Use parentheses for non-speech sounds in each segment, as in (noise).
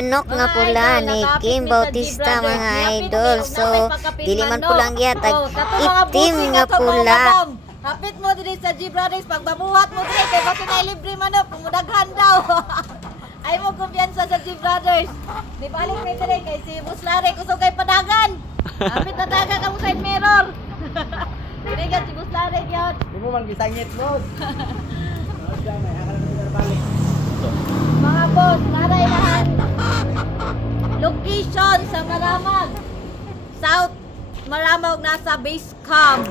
Manok nga pula ni Kim Bautista mga idol. So, dili man pulang yata. Itim nga pula. Hapit mo diri sa G Brothers pag mabuhat mo diri kay basi na libre manok pumudaghan daw. (laughs) Ay mo kumpiyansa sa G Brothers. Di balik may diri kay si Buslare kusog kay padagan. Hapit na taga ka mo side mirror. (laughs) Diri ka si Buslare gyud. Di mo man gisangit, boss. (laughs) Oh, na. Mga boss, naray lahat. Maramag nasa base camp.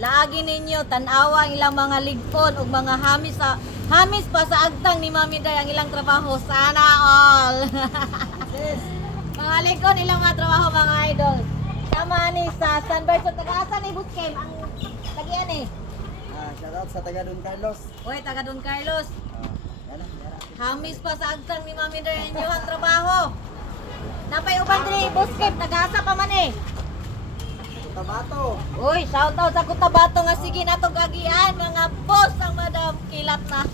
Laagi ninyo tanawa ang ilang mga ligpon ug mga hamis sa hamis pa sa agtang ni Mami Day ang ilang trabaho sana all. (laughs) mga ligpon ilang mga trabaho mga idol. Sama ni sa Sunbird sa tagaasa ni Buskem ang tagian eh. Ah, shout out sa taga Don Carlos. Oy, taga Don Carlos. Ah, lang. Hamis pa sa agtang ni Mami Day ang trabaho. Napay uban diri Buskem tagaasa pa man eh. Tabato. Uy, shout out sa Cotabato nga sige na tong gagian mga boss ang madam kilat na.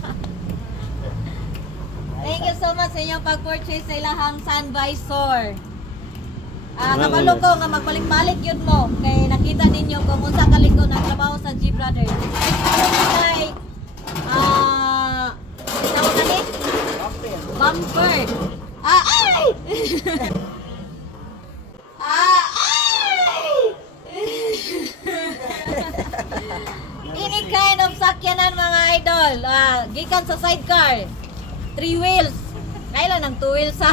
Thank you so much sa inyong pag-purchase sa ilahang sun visor. Ah, kabalo ko nga magbalik-balik yun mo kay nakita ninyo kung unsa kaliko na trabaho sa G Brothers. Kay ah ni Bumper. bumper. Ah, ay! (laughs) ah, ay! Any kind of sakyanan mga idol. Ah, gikan sa sidecar. Three wheels. Kailan ang two wheels ha?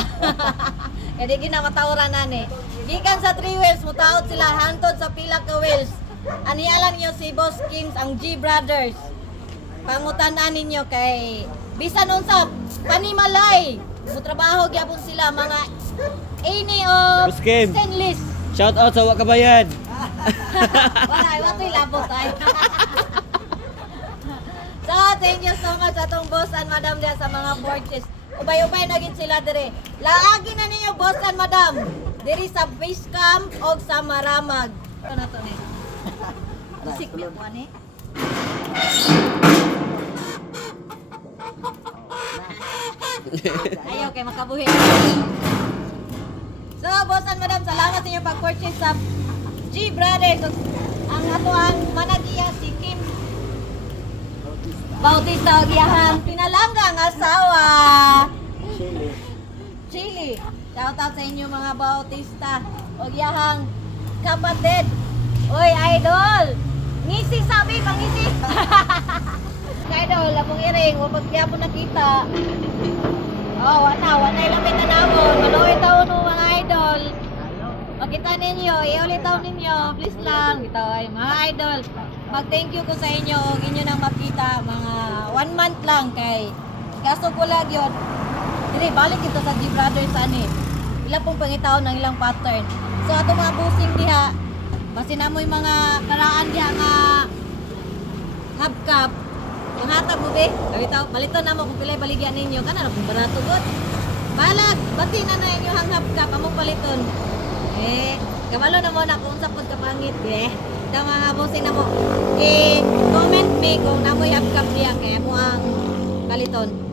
(laughs) Kaya di ginamatawaran na ni. Gikan sa three wheels, mutaot sila hantod sa pila ka wheels. Anialan nyo si Boss Kings, ang G Brothers. Pangutanan ninyo kay bisan unsa panimalay. Mutrabaho gyapon sila mga any of Boss Kim. stainless. Shout out sa Wakabayan. (laughs) Wala, wato'y labot ay. (laughs) so, thank you so much atong boss and madam diya sa mga purchase. Ubay-ubay na gid sila dire. Laagi na ninyo boss and madam. Diri sa base camp o sa Maramag. Na to ni? Musik niya po ani. Ayaw kay makabuhi. So, boss and madam, salamat sa inyong pag-purchase sa G Brothers. Ang ato ang managiya si Kim Bautista og iyahang pinalanggang asawa. Chili. Chili. Shout out sa inyo mga Bautista og iyahang kapatid. Oy, idol. Ngisi sabi, pangisi. (laughs) idol, akong iring, wapag kaya po nakita. Oh, wala, wala ilang pinanamon. Maluwi taon mo mga idol. Makita ninyo, iulit taon ninyo, please lang. Ito ay mga idol. Mag-thank you ko sa inyo, inyo nang makita mga one month lang kay gasto ko lang yun. Dili, balik ito sa G Brothers ani. Ila pong pangitaon ng ilang pattern. So ato mga busing diha, basi na mo yung mga karaan diha nga hubcap. Ang hatag mo be, kawitaw, palito na mo kung pilay baligyan ninyo, kana na kung barato god. Balag, bati na na inyo hang hubcap, among paliton. Kabalo na mo na kung sa pod kapangit eh. Daw mga bossing na mo. Eh, comment me kung na mo yapkap diya kaya mo ang kaliton.